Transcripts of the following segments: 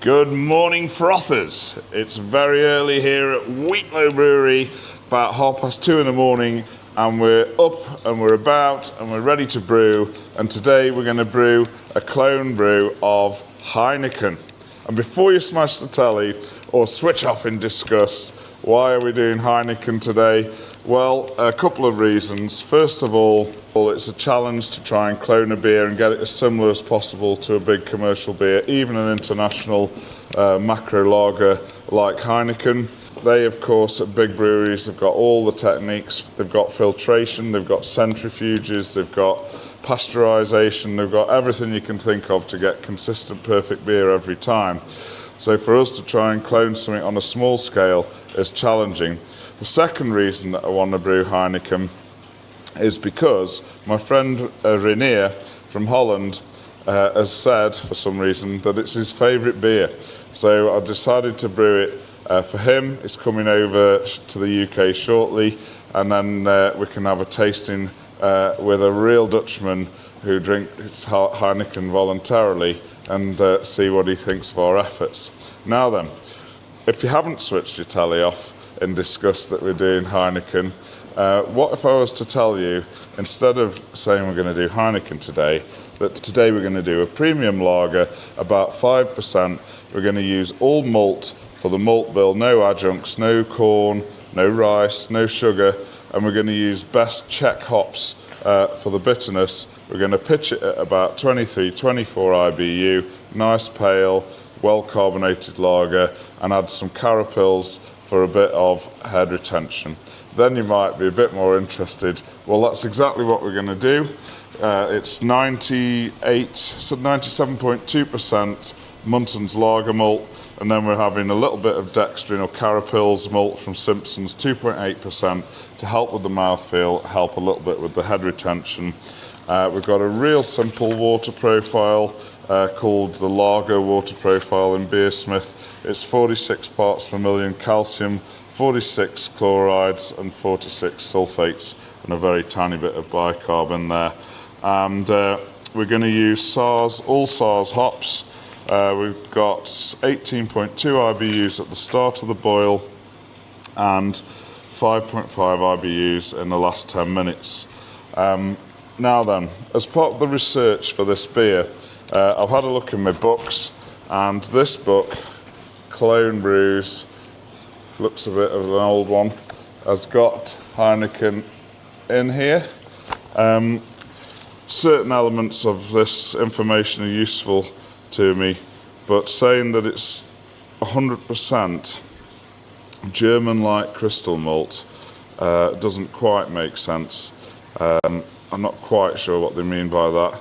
Good morning, frothers. It's very early here at Wheatlow Brewery, about 2:30 in the morning, and we're up and we're about and we're ready to brew. And today we're going to brew a clone brew of Heineken. And before you smash the telly or switch off in disgust, why are we doing Heineken today? Well, a couple of reasons. First of all, it's a challenge to try and clone a beer and get it as similar as possible to a big commercial beer, even an international macro lager like Heineken. They, of course, at big breweries, have got all the techniques. They've got filtration, they've got centrifuges, they've got pasteurization, they've got everything you can think of to get consistent, perfect beer every time. So for us to try and clone something on a small scale is challenging. The second reason that I want to brew Heineken is because my friend Rainier from Holland has said, for some reason, that it's his favourite beer. So I decided to brew it for him. It's coming over to the UK shortly, and then we can have a tasting with a real Dutchman who drinks Heineken voluntarily and see what he thinks of our efforts. Now then, if you haven't switched your telly off in disgust that we're doing Heineken, what if I was to tell you, instead of saying we're going to do Heineken today, that today we're going to do a premium lager, about 5%. We're going to use all malt for the malt bill, no adjuncts, no corn, no rice, no sugar, and we're going to use best Czech hops for the bitterness. We're going to pitch it at about 23, 24 IBU, nice pale, well-carbonated lager, and add some carapils for a bit of head retention. Then you might be a bit more interested. Well, that's exactly what we're going to do. It's 97.2% Muntons lager malt, and then we're having a little bit of dextrin or carapils malt from Simpson's, 2.8%, to help with the mouthfeel, help a little bit with the head retention. We've got a real simple water profile called the Lager Water Profile in Beersmith. It's 46 parts per million calcium, 46 chlorides and 46 sulfates, and a very tiny bit of bicarb in there. And we're going to use Saaz, all Saaz hops. We've got 18.2 IBUs at the start of the boil and 5.5 IBUs in the last 10 minutes. Now then, as part of the research for this beer, I've had a look in my books, and this book, Clone Brews, looks a bit of an old one, has got Heineken in here. Certain elements of this information are useful to me, but saying that it's 100% German light crystal malt doesn't quite make sense. I'm not quite sure what they mean by that.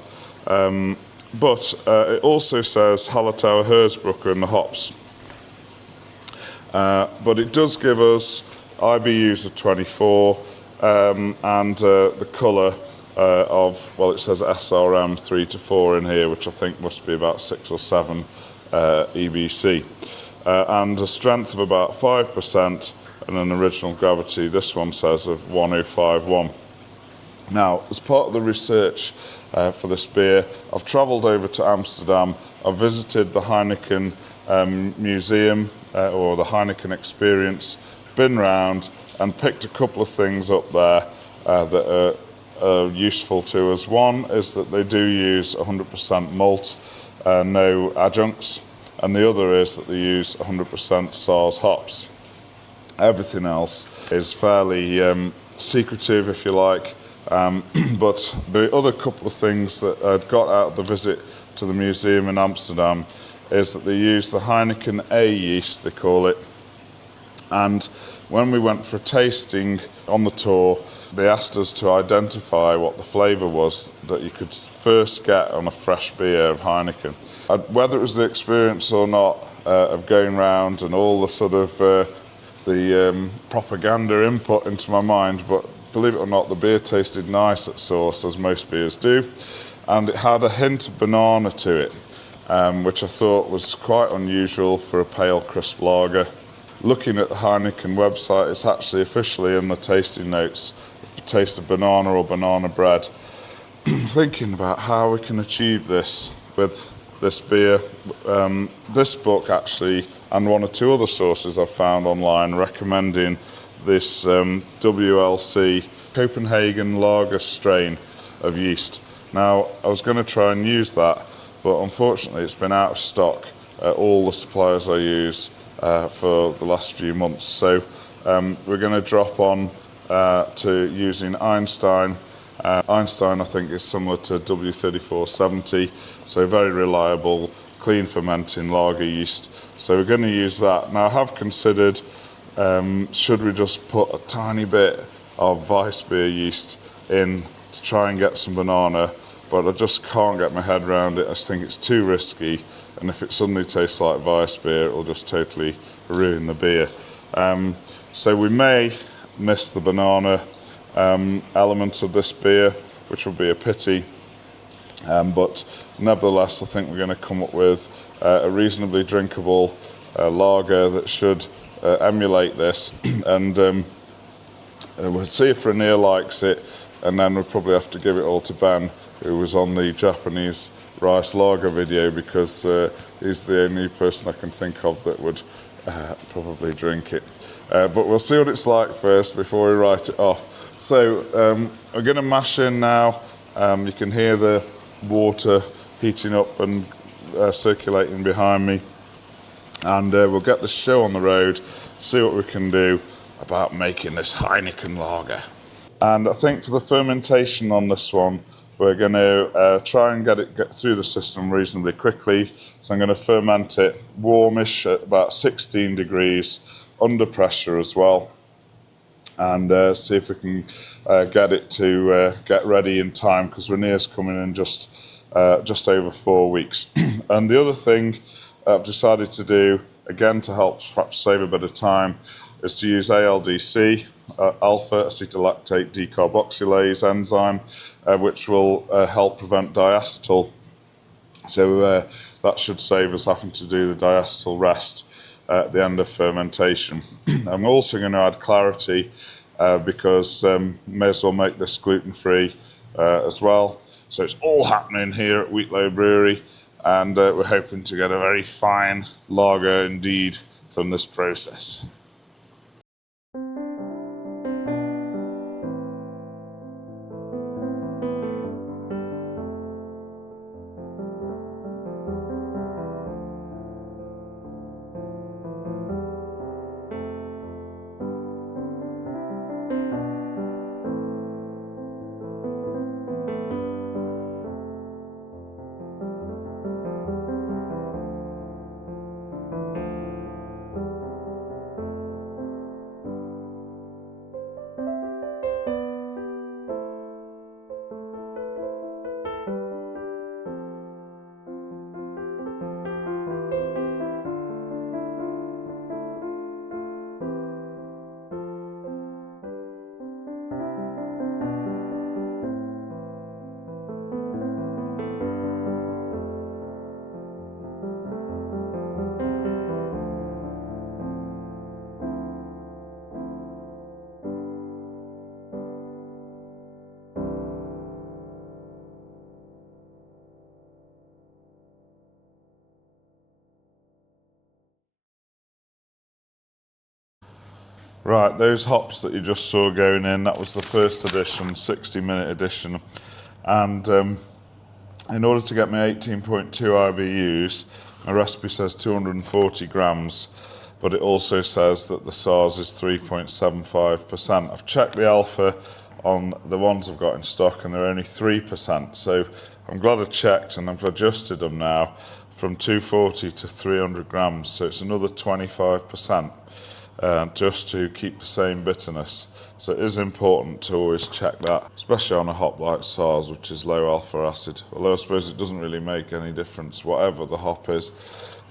But it also says Hallertauer Hersbrucker in the hops. But it does give us IBUs of 24 and the colour of, well, it says SRM 3 to 4 in here, which I think must be about 6 or 7 EBC. And a strength of about 5% and an original gravity, this one says, of 1051. Now, as part of the research for this beer, I've travelled over to Amsterdam. I've visited the Heineken museum or the Heineken experience, been round and picked a couple of things up there that are useful to us. One is that they do use 100% malt, no adjuncts, and the other is that they use 100% Saaz hops. Everything else is fairly secretive, if you like. But the other couple of things that I'd got out of the visit to the museum in Amsterdam is that they use the Heineken A yeast, they call it. And when we went for a tasting on the tour, they asked us to identify what the flavour was that you could first get on a fresh beer of Heineken. Whether it was the experience or not of going round and all the sort of the propaganda input into my mind, but believe it or not, the beer tasted nice at source, as most beers do, and it had a hint of banana to it, which I thought was quite unusual for a pale, crisp lager. Looking at the Heineken website, it's actually officially in the tasting notes, a taste of banana or banana bread. Thinking about how we can achieve this with this beer. This book actually, and one or two other sources I've found online recommending this WLC Copenhagen lager strain of yeast. Now, I was going to try and use that, but unfortunately it's been out of stock at all the suppliers I use for the last few months. So we're going to drop on to using Einstein. Einstein, I think, is similar to W3470, so very reliable, clean fermenting lager yeast. So we're going to use that. Now, I have considered, should we just put a tiny bit of Weissbier yeast in to try and get some banana, but I just can't get my head around it. I just think it's too risky, and if it suddenly tastes like Weissbier, it will just totally ruin the beer. So we may miss the banana element of this beer, which will be a pity, but nevertheless I think we're going to come up with a reasonably drinkable lager that should emulate this, and we'll see if Rainier likes it, and then we'll probably have to give it all to Ben, who was on the Japanese rice lager video, because he's the only person I can think of that would probably drink it. But we'll see what it's like first before we write it off. So we're going to mash in now. You can hear the water heating up and circulating behind me. And we'll get the show on the road, see what we can do about making this Heineken lager. And I think for the fermentation on this one, we're going to try and get through the system reasonably quickly. So I'm going to ferment it warmish at about 16 degrees, under pressure as well, and see if we can get it to get ready in time, because Rainier's coming in just over 4 weeks. And the other thing I've decided to do, again to help perhaps save a bit of time, is to use ALDC, alpha acetolactate decarboxylase enzyme, which will help prevent diacetyl. So that should save us having to do the diacetyl rest at the end of fermentation. I'm also going to add clarity because may as well make this gluten-free as well. So it's all happening here at Wheatlow Brewery, and we're hoping to get a very fine lager indeed from this process. Right, those hops that you just saw going in, that was the first edition, 60-minute edition. And in order to get my 18.2 IBUs, my recipe says 240 grams, but it also says that the Saaz is 3.75%. I've checked the alpha on the ones I've got in stock, and they're only 3%. So I'm glad I checked, and I've adjusted them now from 240 to 300 grams. So it's another 25%. Just to keep the same bitterness. So it is important to always check that, especially on a hop like Saaz, which is low alpha acid. Although I suppose it doesn't really make any difference, whatever the hop is.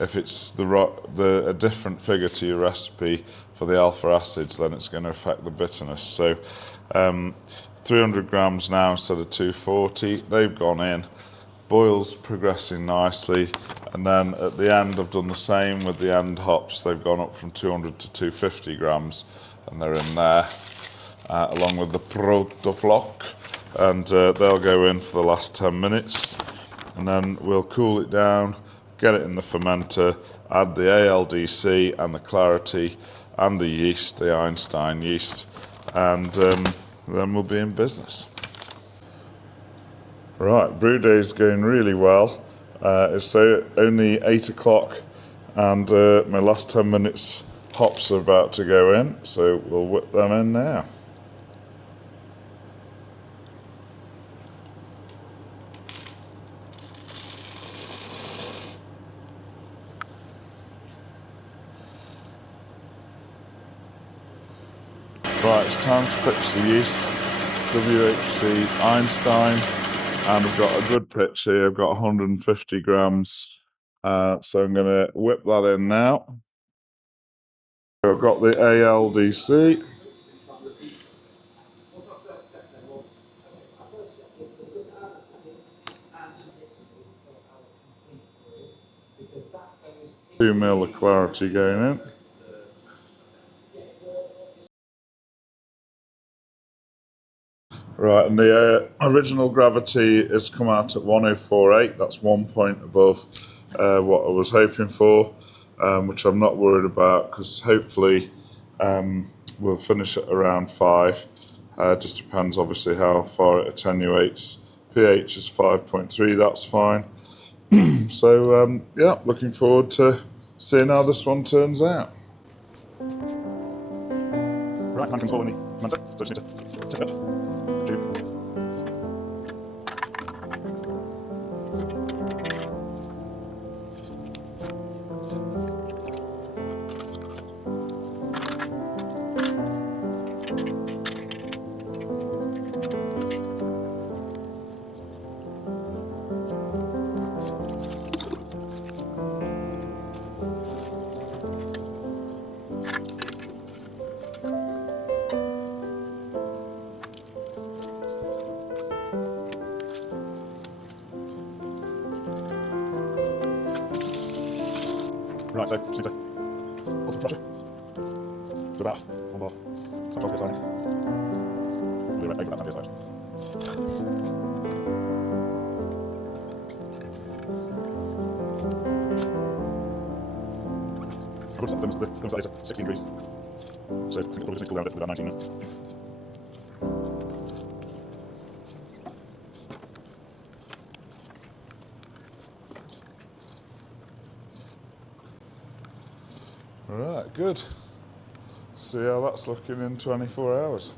If it's a different figure to your recipe for the alpha acids, then it's going to affect the bitterness. So 300 grams now instead of 240, they've gone in. Boil's progressing nicely, and then at the end I've done the same with the end hops. They've gone up from 200 to 250 grams, and they're in there along with the Protoflock, and they'll go in for the last 10 minutes. and then we'll cool it down, get it in the fermenter, add the ALDC and the clarity and the yeast, the Heineken-style yeast, and then we'll be in business. Right, brew day is going really well. It's only 8 o'clock, and my last 10 minutes hops are about to go in, so we'll whip them in now. Right, it's time to pitch the yeast, WHC Einstein, and I've got a good pitch here. I've got 150 grams, so I'm going to whip that in now. I've got the ALDC. Two mil of clarity going in. Right, and the original gravity has come out at 1048. That's 1 point above what I was hoping for, which I'm not worried about because hopefully we'll finish at around 5. Just depends obviously how far it attenuates. pH is 5.3, that's fine. So yeah, looking forward to seeing how this one turns out. Right, Heineken installed in the fermenter, so just need to tip it up. Right, so just need to hold some pressure to about 1 bar. Some 12 I think. We'll do it 8 that time, actually. I've got the thermostat at 16 degrees, so I think we'll probably just need to cool down a bit with about 19 now. Alright, good. See how that's looking in 24 hours.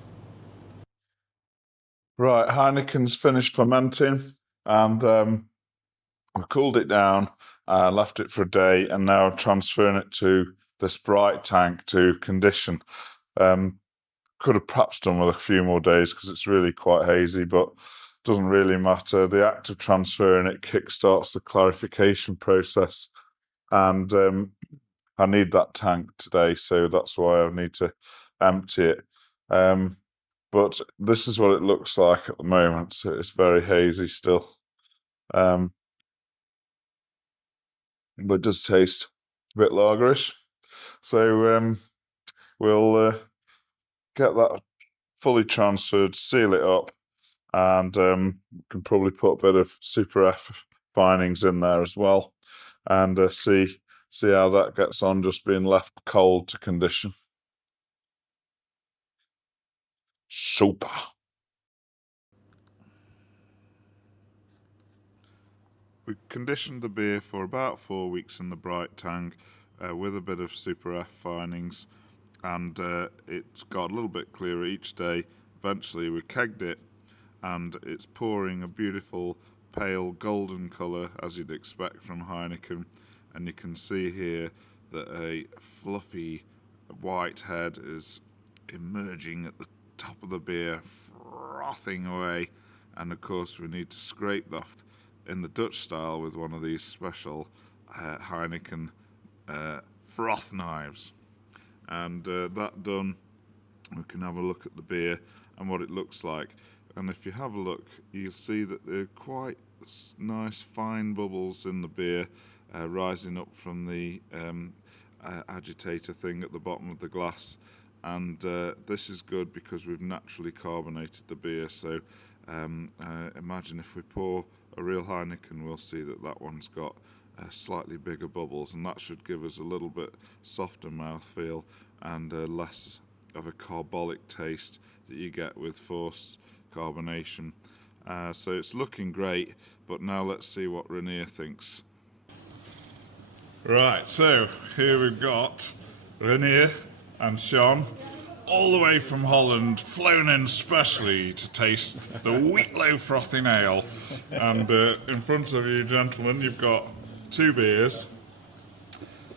Right, Heineken's finished fermenting, and I've cooled it down, left it for a day, and now I'm transferring it to this bright tank to condition. Could have perhaps done with a few more days because it's really quite hazy, but doesn't really matter. The act of transferring it kickstarts the clarification process, and I need that tank today, so that's why I need to empty it. But this is what it looks like at the moment. So it's very hazy still, but it does taste a bit lagerish. So we'll get that fully transferred, seal it up, and can probably put a bit of Super F findings in there as well, and see how that gets on just being left cold to condition. Super. We conditioned the beer for about 4 weeks in the bright tank with a bit of Super F findings, and it got a little bit clearer each day. Eventually we kegged it, and it's pouring a beautiful pale golden colour as you'd expect from Heineken, and you can see here that a fluffy white head is emerging at the top of the beer, frothing away, and of course we need to scrape that in the Dutch style with one of these special Heineken froth knives. And that done, we can have a look at the beer and what it looks like. And if you have a look, you'll see that there are quite nice fine bubbles in the beer rising up from the agitator thing at the bottom of the glass. And this is good because we've naturally carbonated the beer, so Imagine if we pour a real Heineken, we'll see that that one's got slightly bigger bubbles, and that should give us a little bit softer mouthfeel and less of a carbolic taste that you get with forced carbonation. So it's looking great, but now let's see what Renier thinks. Right, so here we've got Renier and Sean, all the way from Holland, flown in specially to taste the Wheatlow frothing ale. And in front of you, gentlemen, you've got 2 beers.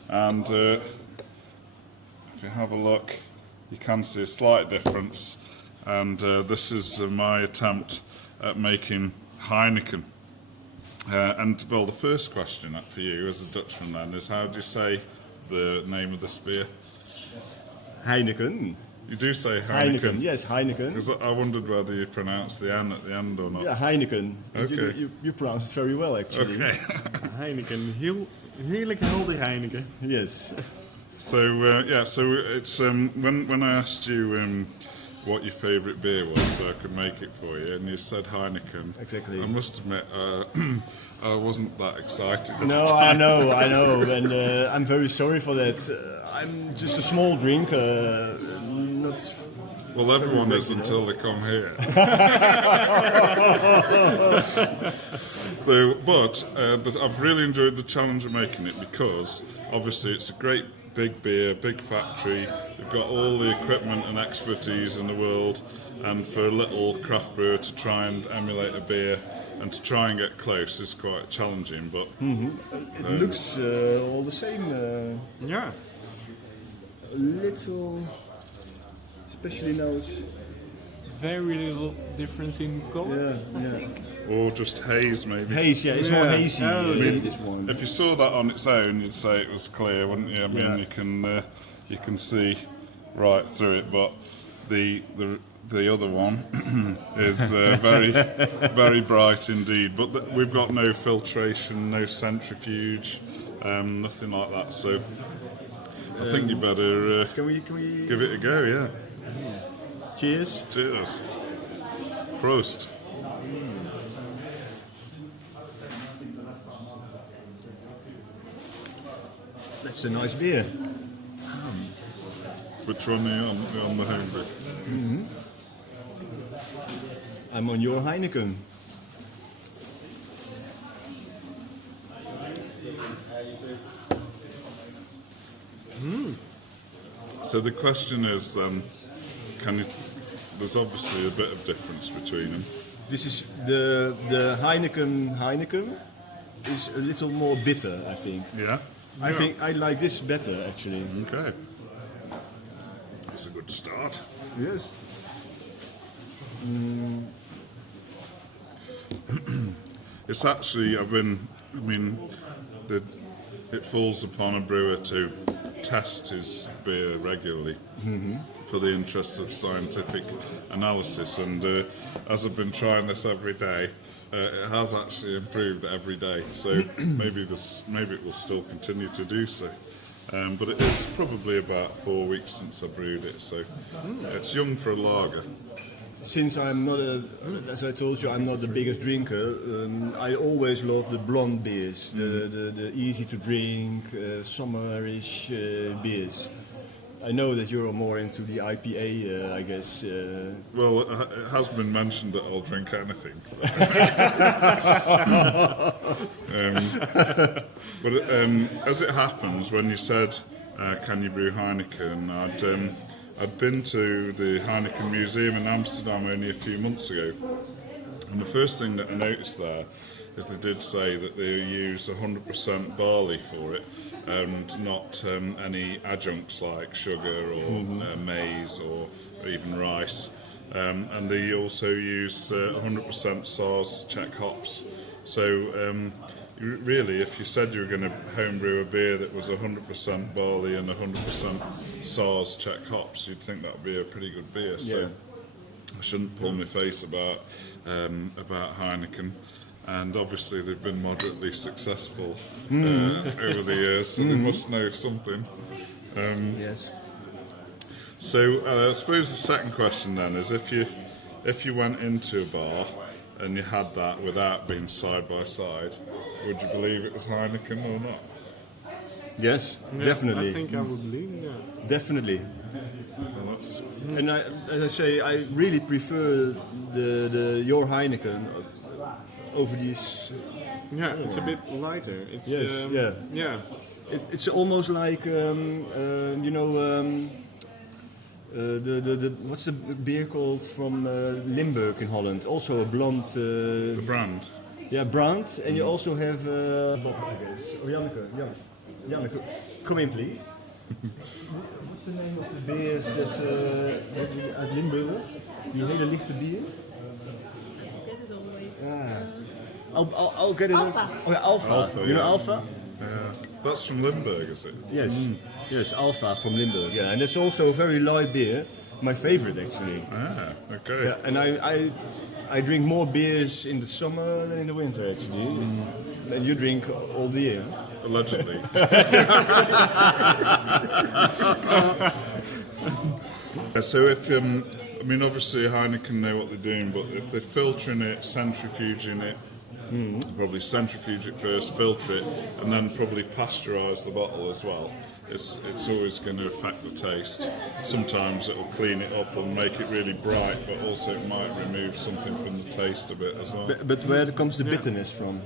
And if you have a look, you can see a slight difference. And this is my attempt at making Heineken. And well, the first question for you as a Dutchman then is, how do you say the name of this beer? Heineken. You do say Heineken? Yes, Heineken. Because I wondered whether you pronounce the N at the end or not. Yeah, Heineken. Okay. You pronounce it very well, actually. Okay. Heineken, heerlijk helder Heineken. Yes. So so it's when I asked you what your favourite beer was, so I could make it for you, and you said Heineken. Exactly. I must admit, I wasn't that excited. No, I know, and I'm very sorry for that. I'm just a small drinker, not. Well, everyone is until they come here. So, but I've really enjoyed the challenge of making it, because obviously it's a great big beer, big factory. They've got all the equipment and expertise in the world, and for a little craft brewer to try and emulate a beer and to try and get close is quite challenging. But It looks all the same. Ja. A little, especially now it's. Very little difference in color. Yeah. or just haze maybe. Haze, yeah, it's more hazy. Oh, I mean, this one. if you saw that on its own, you'd say it was clear, wouldn't you? I mean, you can see right through it, but the other one is very bright indeed. But we've got no filtration, no centrifuge, nothing like that. So I think you better Can we give it a go. Yeah. Cheers. Cheers. Prost. That's a nice beer. Which one are you on? You're on the homebrew. I'm on your Heineken. So the question is, there's obviously a bit of difference between them. This is the Heineken is a little more bitter, I think. Yeah? I think I like this better, actually. Okay. That's a good start. Yes. It's actually, it falls upon a brewer to test his beer regularly for the interests of scientific analysis, and as I've been trying this every day, it has actually improved every day, so maybe it will still continue to do so. But it is probably about 4 weeks since I brewed it, so it's young for a lager. Since I'm not as I told you, I'm not the biggest drinker. I always love the blonde beers, the easy to drink, summerish beers. I know that you're more into the IPA, I guess. Well, it has been mentioned that I'll drink anything. But as it happens, when you said, can you brew Heineken, I'd been to the Heineken Museum in Amsterdam only a few months ago. And the first thing that I noticed there is they did say that they use 100% barley for it, and not any adjuncts like sugar or maize or even rice. And they also use 100% Saaz Czech hops. So really, if you said you were going to homebrew a beer that was 100% barley and 100% Saaz Czech hops, you'd think that would be a pretty good beer. So Yeah. I shouldn't pull my face about Heineken. And obviously they've been moderately successful over the years, so they must know something. Yes. So I suppose the second question then is, if you went into a bar and you had that without being side by side, would you believe it was Heineken or not? Yes, definitely. I think I would believe, yeah. Definitely. Well, that's, And as I say, I really prefer your Heineken over these. Yeah, it's a bit lighter. It's, Yes, yeah. It's almost like you know the what's the beer called from Limburg in Holland? Also a blonde. the brand. Yeah, brand, and you also have Bob, I guess. Oh, Janneke, come in, please. What's the name of the beers that uit Limburg? Die hele lichte bier. Get it always. I'll get it. Alpha. Oh, yeah, Alpha. Alpha, You know yeah. Alpha? That's from Limburg, is it? Yes. Yes, Alpha from Limburg. Yeah, and it's also a very light beer. My favorite, actually. Ah, okay. Yeah, and I drink more beers in the summer than in the winter, actually. And you drink all the year. Allegedly. So if, I mean, obviously Heineken know what they're doing, but if they're filtering it, centrifuging it, probably centrifuge it first, filter it, and then probably pasteurise the bottle as well, it's always going to affect the taste. Sometimes it will clean it up and make it really bright, but also it might remove something from the taste a bit as well. But where comes the bitterness from?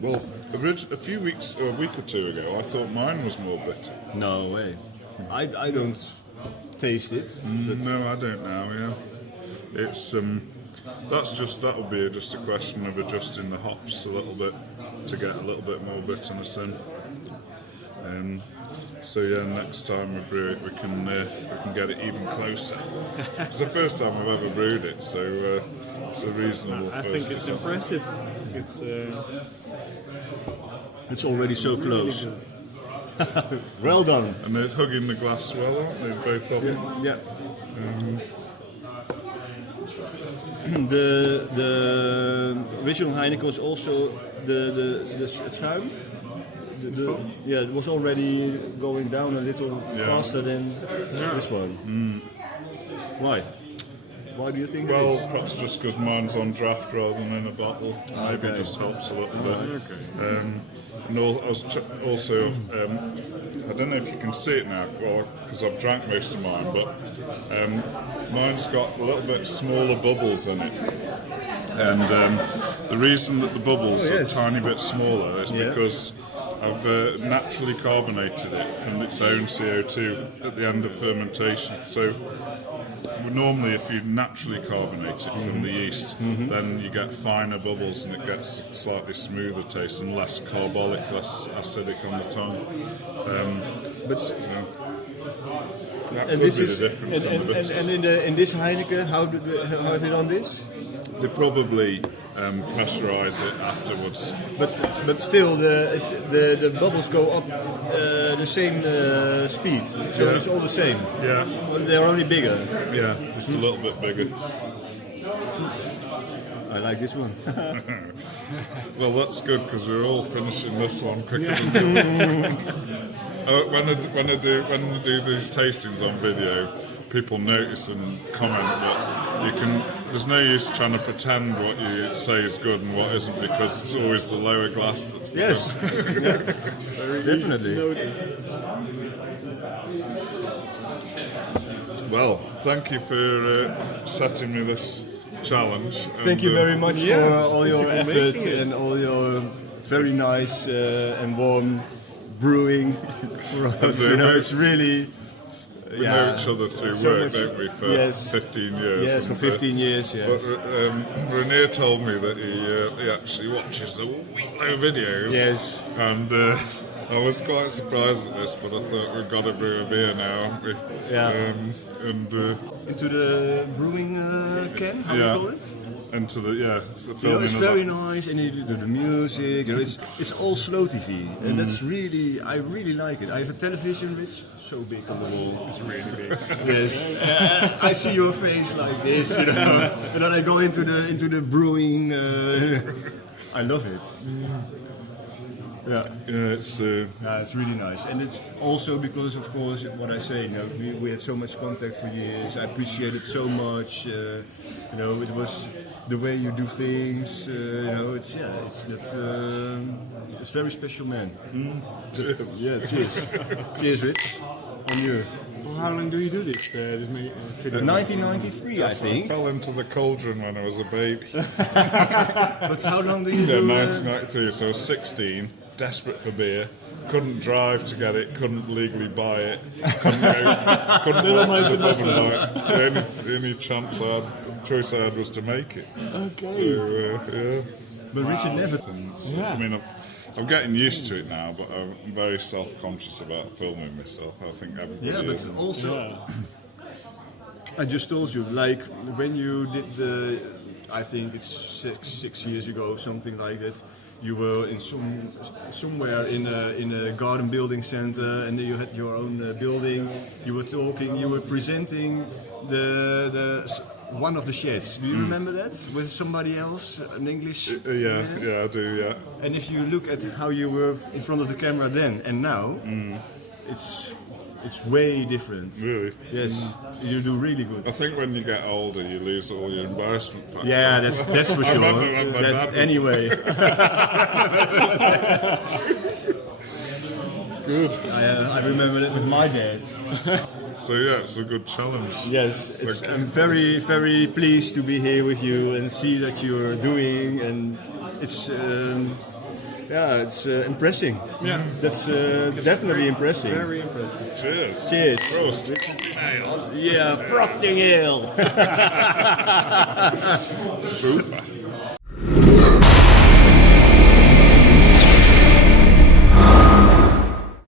Well, a week or two ago, I thought mine was more bitter. No way. I don't taste it. No, I don't now. Yeah, it's that will be just a question of adjusting the hops a little bit to get a little bit more bitterness in. So yeah, next time we brew it, we can get it even closer. It's the first time I've ever brewed it, so it's a reasonable. I first think it's attempt. impressive. It's It's already so close. Well done. And they're hugging the glass well, aren't they? Both of them. Yeah. The original Heineken was also the schuim. Yeah, it was already going down a little faster than this one. Why? Why do you think Well, it is? perhaps just because mine's on draft rather than in a bottle. Maybe it just helps a little bit. And I was also, I don't know if you can see it now, because I've drank most of mine, but mine's got a little bit smaller bubbles in it. And the reason that the bubbles are a tiny bit smaller is because I've naturally carbonated it from its own CO2 at the end of fermentation. So normally if you naturally carbonate it from the yeast, then you get finer bubbles and it gets slightly smoother taste and less carbolic, less acidic on the tongue. But that And could this be is the difference in the bitters. in this Heineken, how have they done this? They probably pressurise it afterwards. But still, the bubbles go up the same speed, so it's all the same. Yeah, They're only bigger. yeah, just a little bit bigger. I like this one. Well, that's good because we're all finishing this one quicker than when I do these tastings on video, people notice and comment that you can. There's no use trying to pretend what you say is good and what isn't because it's always the lower glass that's the Yes, good. definitely. Well, thank you for setting me this challenge. Thank you very much for all your for effort making it. and all your very nice and warm brewing for us. You know, it's really. We know each other through so work, much- don't we, for yes. 15 years. Yes, for and, 15 years, yes. But Rainier told me that he actually watches the Wheatlow videos. Yes. And I was quite surprised at this, but I thought we've got to brew a beer now, haven't we? Yeah. Into the brewing can, how do you call it? Into the, it's the You know, filming it's of very that. nice, and you do the music. You know, it's all slow TV, and that's really, I really like it. I have a television which so big on the wall. It's really big. Yes, I see your face like this, you know, and then I go into the brewing. I love it. Yeah, It's it's really nice, and it's also because, of course, what I say. You know, we had so much contact for years. I appreciate it so much. You know, it was the way you do things. You know, it's very special man. Cheers. Yeah, cheers, cheers, Rich. On you. Well, how long do you do this? Figure? 1993, I I think. fell into the cauldron when I was a baby. But how long do you Yeah, do? 1992, so I was 16, desperate for beer, couldn't drive to get it, couldn't legally buy it, couldn't walk to the pub and buy it. The only choice I had was to make it. Okay. So, yeah. But Richard never. Yeah. I mean, I'm getting used to it now, but I'm very self-conscious about filming myself. I think everybody Yeah, is. but also, Yeah. I just told you, like when you did the, I think it's six years ago, something like that. You were in somewhere in a garden building center, and then you had your own building. You were talking, you were presenting the one of the sheds. Do you remember that with somebody else, an English? Yeah, I do, yeah. And if you look at how you were in front of the camera then and now, it's way different. Really? Yes, you do really good. I think when you get older, you lose all your embarrassment factor. Yeah, that's for I sure. remember when my dad was- Anyway, Good. I remember that with my dad. So yeah, it's a good challenge. Yes, I'm very, very pleased to be here with you and see that you're doing, and it's impressing. Yeah. That's definitely impressing. Very impressive. Cheers. Cheers. Prost. Yeah, frotting ale. Super.